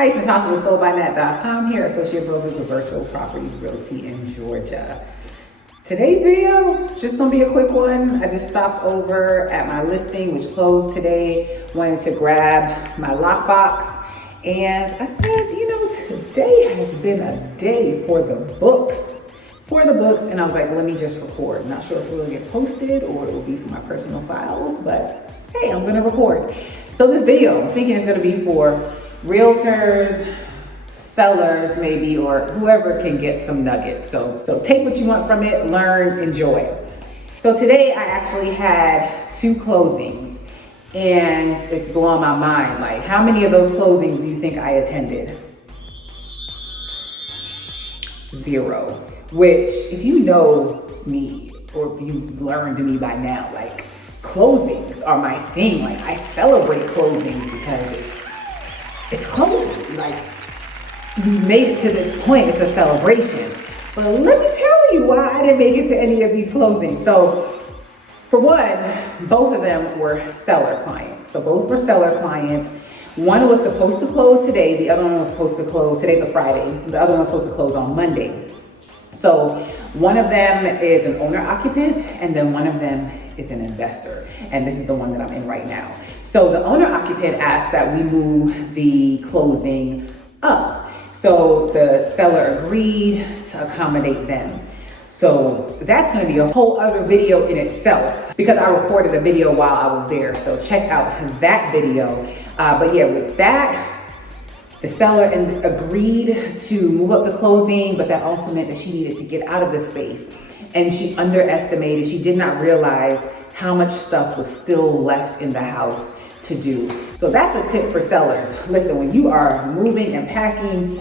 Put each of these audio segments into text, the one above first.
Hi, it's Natasha with SoldByNat.com here, Associate Broker with Virtual Properties Realty in Georgia. Today's video is just gonna be a quick one. I just stopped over at my listing, which closed today. Wanted to grab my lockbox, and I said, today has been a day for the books. And I was like, let me just record. Not sure if it will get posted or it will be for my personal files, but hey, I'm gonna record. So this video, I'm thinking it's gonna be for realtors, sellers maybe, or whoever can get some nuggets. So take what you want from it, learn, enjoy. So today I actually had 2 closings, and it's blowing my mind. Like, how many of those closings do you think I attended? 0. Which, if you know me, or if you've learned me by now, like, closings are my thing. Like, I celebrate closings because it's closing. Like, we made it to this point, it's a celebration. But let me tell you why I didn't make it to any of these closings. So, for one, both of them were seller clients. So both were seller clients. One was supposed to close today, the other one was supposed to close, today's a Friday, the other one was supposed to close on Monday. So one of them is an owner occupant, and then one of them is an investor. And this is the one that I'm in right now. So the owner occupant asked that we move the closing up. So the seller agreed to accommodate them. So that's gonna be a whole other video in itself, because I recorded a video while I was there. So check out that video. But yeah, with that, the seller agreed to move up the closing, but that also meant that she needed to get out of the space. And she underestimated, she did not realize how much stuff was still left in the house to do. So that's a tip for sellers. Listen, when you are moving and packing,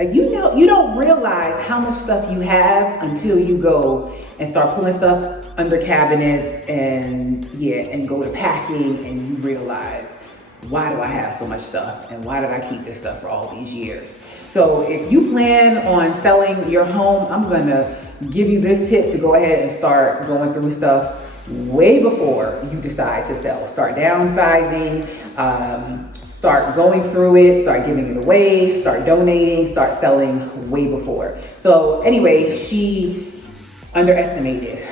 you don't realize how much stuff you have until you go and start pulling stuff under cabinets and go to packing, and you realize, why do I have so much stuff, and why did I keep this stuff for all these years? So if you plan on selling your home, I'm gonna give you this tip to go ahead and start going through stuff way before you decide to sell. Start downsizing, start going through it, start giving it away, start donating, start selling way before. So anyway, she underestimated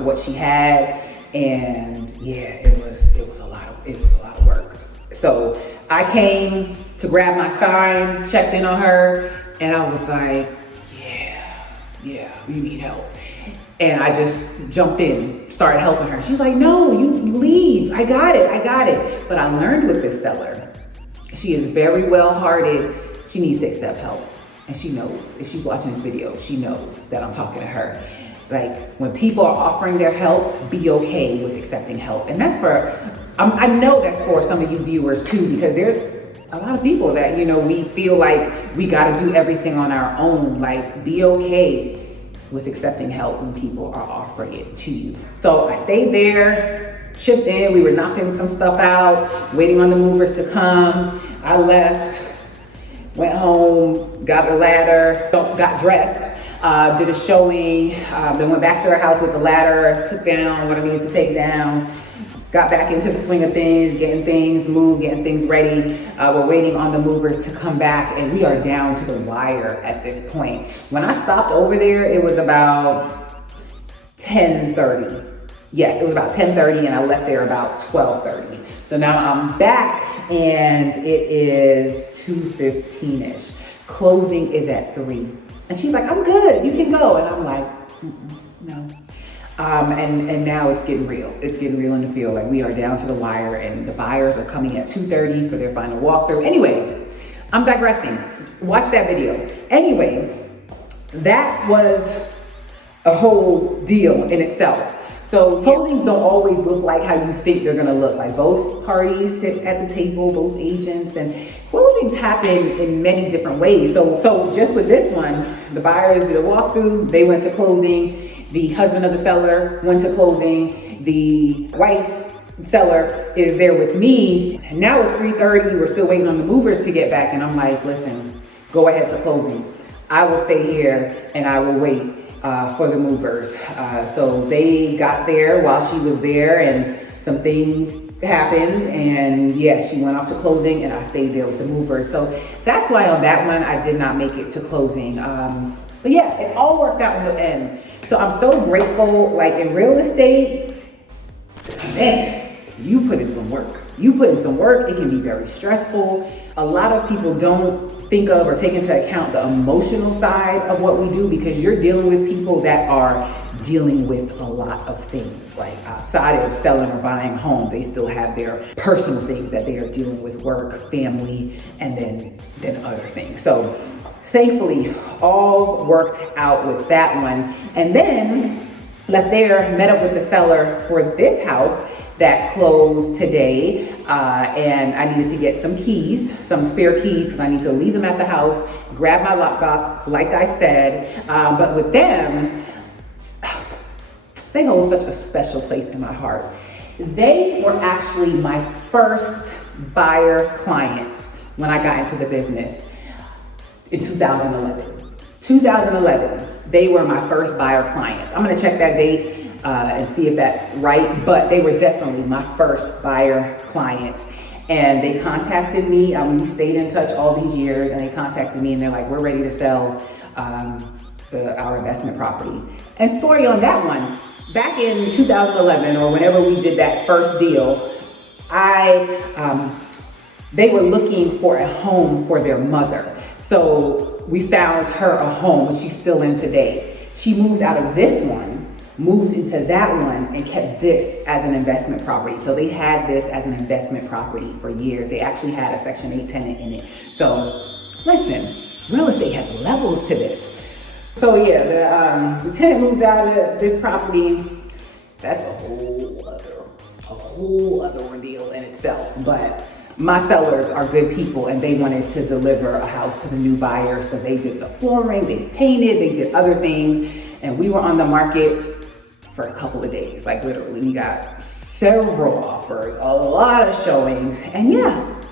what she had, and yeah, it was a lot of work. So I came to grab my sign, checked in on her, and I was like, yeah, you need help. And I just jumped in, started helping her. She's like, no, you leave. I got it. But I learned with this seller, she is very well-hearted. She needs to accept help. And she knows, if she's watching this video, she knows that I'm talking to her. Like, when people are offering their help, be okay with accepting help. And that's I know that's for some of you viewers too, because there's a lot of people that, we feel like we gotta do everything on our own. Like, be okay with accepting help when people are offering it to you. So I stayed there, chipped in, we were knocking some stuff out, waiting on the movers to come. I left, went home, got the ladder, got dressed, did a showing, then went back to her house with the ladder, took down what I needed to take down, got back into the swing of things, getting things moved, getting things ready. We're waiting on the movers to come back, and we are down to the wire at this point. When I stopped over there, it was about 10:30. Yes, it was about 10:30, and I left there about 12:30. So now I'm back, and it is 2:15-ish. Closing is at 3. And she's like, I'm good, you can go. And I'm like, no. And now it's getting real. It's getting real in the field. Like, we are down to the wire, and the buyers are coming at 2:30 for their final walkthrough. Anyway, I'm digressing. Watch that video. Anyway, that was a whole deal in itself. So closings don't always look like how you think they're gonna look. Like, both parties sit at the table, both agents, and closings happen in many different ways. So just with this one, the buyers did a walkthrough, they went to closing. The husband of the seller went to closing. The wife seller is there with me. Now it's 3:30. We're still waiting on the movers to get back. And I'm like, listen, go ahead to closing. I will stay here and I will wait for the movers. So they got there while she was there, and some things happened, and yeah, she went off to closing and I stayed there with the movers. So that's why on that one, I did not make it to closing. But yeah, it all worked out in the end. So I'm so grateful. Like in real estate, man, you put in some work. You put in some work, it can be very stressful. A lot of people don't think of or take into account the emotional side of what we do, because you're dealing with people that are dealing with a lot of things. Like outside of selling or buying a home, they still have their personal things that they are dealing with, work, family, and then other things. So thankfully, all worked out with that one. And then left there, met up with the seller for this house that closed today, and I needed to get some keys, some spare keys, because I need to leave them at the house, grab my lockbox, like I said. But with them, they hold such a special place in my heart. They were actually my first buyer clients when I got into the business in 2011. 2011, they were my first buyer clients. I'm gonna check that date and see if that's right, but they were definitely my first buyer clients. And they contacted me, we stayed in touch all these years, and they contacted me and they're like, we're ready to sell our investment property. And story on that one, back in 2011 or whenever we did that first deal, they were looking for a home for their mother. So we found her a home, which she's still in today. She moved out of this one, moved into that one, and kept this as an investment property. So they had this as an investment property for years. They actually had a Section 8 tenant in it. So listen, real estate has levels to this. So yeah, the tenant moved out of this property. That's a whole other ordeal in itself. But my sellers are good people, and they wanted to deliver a house to the new buyer. So they did the flooring, they painted, they did other things. And we were on the market for a couple of days. Like literally, we got several offers, a lot of showings. And yeah,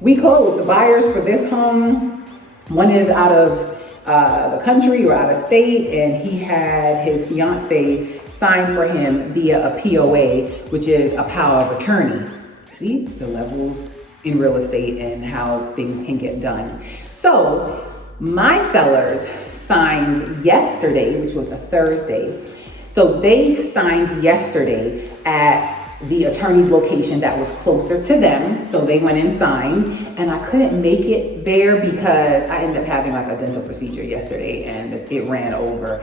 we closed. The buyers for this home, one is out of the country or out of state, and he had his fiance sign for him via a POA, which is a power of attorney. See the levels in real estate and how things can get done. So my sellers signed yesterday, which was a Thursday. So they signed yesterday at the attorney's location that was closer to them. So they went and signed, and I couldn't make it there because I ended up having like a dental procedure yesterday and it ran over.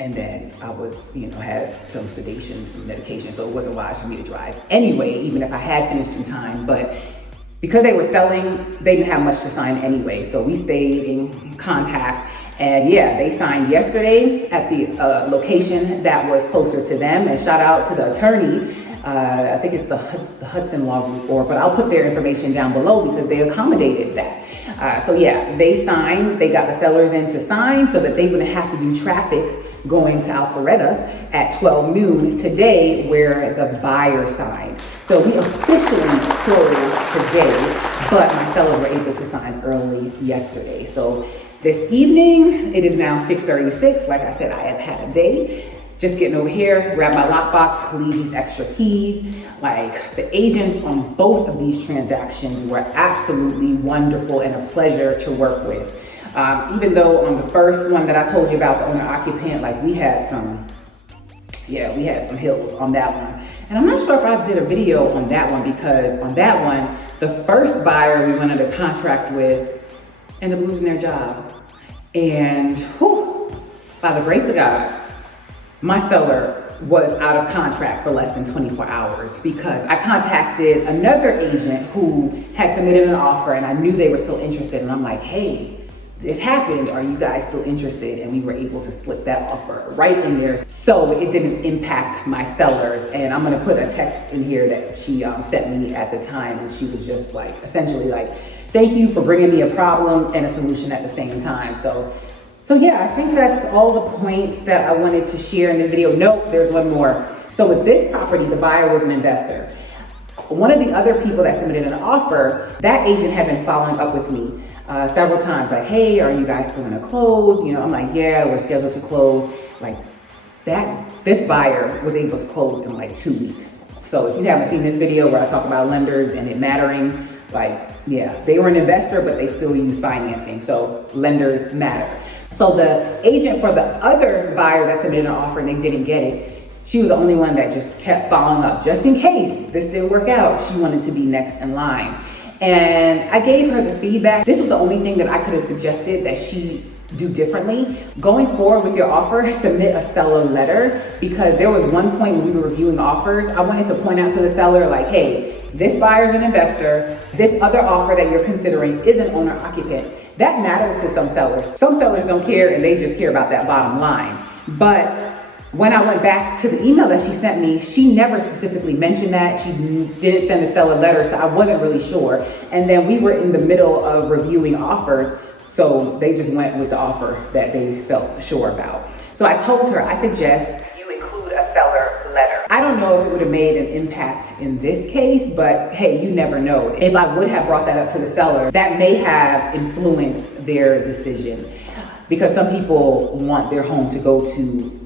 And then I was, had some sedation, some medication. So it wasn't wise for me to drive anyway, even if I had finished in time. But because they were selling, they didn't have much to sign anyway. So we stayed in contact. And yeah, they signed yesterday at the location that was closer to them. And shout out to the attorney. I think it's the Hudson Law Group, but I'll put their information down below because they accommodated that. So yeah, they signed, they got the sellers in to sign so that they wouldn't have to do traffic going to Alpharetta at 12 noon today where the buyer signed. So we officially closed today, but my sellers were able to sign early yesterday. So this evening, it is now 6:36. Like I said, I have had a day. Just getting over here, grab my lockbox, leave these extra keys. Like the agents on both of these transactions were absolutely wonderful and a pleasure to work with. Even though on the first one that I told you about, the owner occupant, like we had some hills on that one. And I'm not sure if I did a video on that one because on that one, the first buyer we went under contract with ended up losing their job. And by the grace of God, my seller was out of contract for less than 24 hours because I contacted another agent who had submitted an offer and I knew they were still interested. And I'm like, hey, this happened. Are you guys still interested? And we were able to slip that offer right in there. So it didn't impact my sellers. And I'm gonna put a text in here that she sent me at the time. And she was just like, essentially like, thank you for bringing me a problem and a solution at the same time. So yeah, I think that's all the points that I wanted to share in this video. Nope, there's one more. So with this property, the buyer was an investor. One of the other people that submitted an offer, that agent had been following up with me several times, like, hey, are you guys still gonna close? I'm like, yeah, we're scheduled to close. Like this buyer was able to close in like 2 weeks. So if you haven't seen this video where I talk about lenders and it mattering, like, yeah, they were an investor, but they still use financing. So lenders matter. So the agent for the other buyer that submitted an offer and they didn't get it, she was the only one that just kept following up just in case this didn't work out. She wanted to be next in line. And I gave her the feedback. This was the only thing that I could have suggested that she do differently. Going forward with your offer, submit a seller letter, because there was one point when we were reviewing offers, I wanted to point out to the seller like, hey, this buyer's an investor. This other offer that you're considering is an owner occupant. That matters to some sellers. Some sellers don't care and they just care about that bottom line. But when I went back to the email that she sent me, she never specifically mentioned that. She didn't send a seller letter, so I wasn't really sure. And then we were in the middle of reviewing offers, so they just went with the offer that they felt sure about. So I told her, I suggest you include a seller letter. I don't know if it would have made an impact in this case, but hey, you never know. If I would have brought that up to the seller, that may have influenced their decision, because some people want their home to go to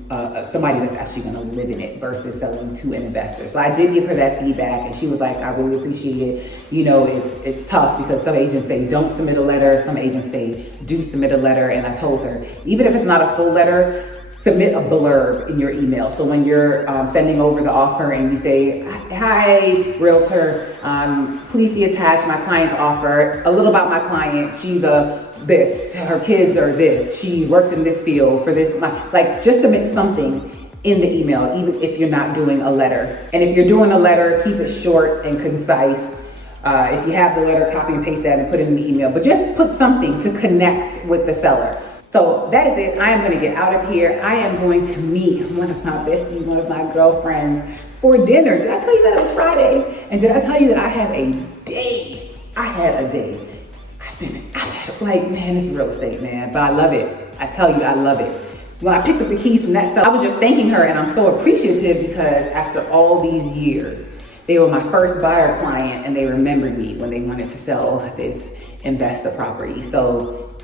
somebody that's actually gonna live in it versus selling to an investor. So I did give her that feedback and she was like, I really appreciate it. You know, it's tough because some agents say don't submit a letter, some agents say do submit a letter. And I told her, even if it's not a full letter, submit a blurb in your email. So when you're sending over the offer and you say, hi, Realtor, please see attached my client's offer, a little about my client. She's this, her kids are this, she works in this field for this, like just submit something in the email, even if you're not doing a letter. And if you're doing a letter, keep it short and concise. If you have the letter, copy and paste that and put it in the email, but just put something to connect with the seller. So that is it. I am going to get out of here. I am going to meet one of my besties, one of my girlfriends for dinner. Did I tell you that it was Friday? And did I tell you that I had a day? I had a day. Like, man, this is real estate, man. But I love it. I tell you, I love it. When I picked up the keys from that seller, I was just thanking her, and I'm so appreciative because after all these years, they were my first buyer client and they remembered me when they wanted to sell this investor property. So,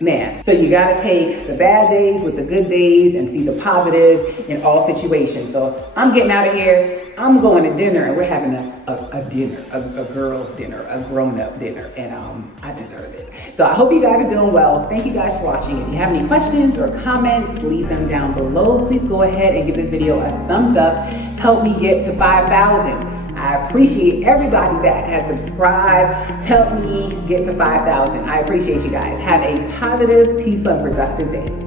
man, so you gotta take the bad days with the good days and see the positive in all situations. So I'm getting out of here. I'm going to dinner and we're having a dinner, a girl's dinner, a grown-up dinner, and I deserve it. So I hope you guys are doing well. Thank you guys for watching. If you have any questions or comments, leave them down below. Please go ahead and give this video a thumbs up. Help me get to 5,000. I appreciate everybody that has subscribed. Help me get to 5,000. I appreciate you guys. Have a positive, peaceful, and productive day.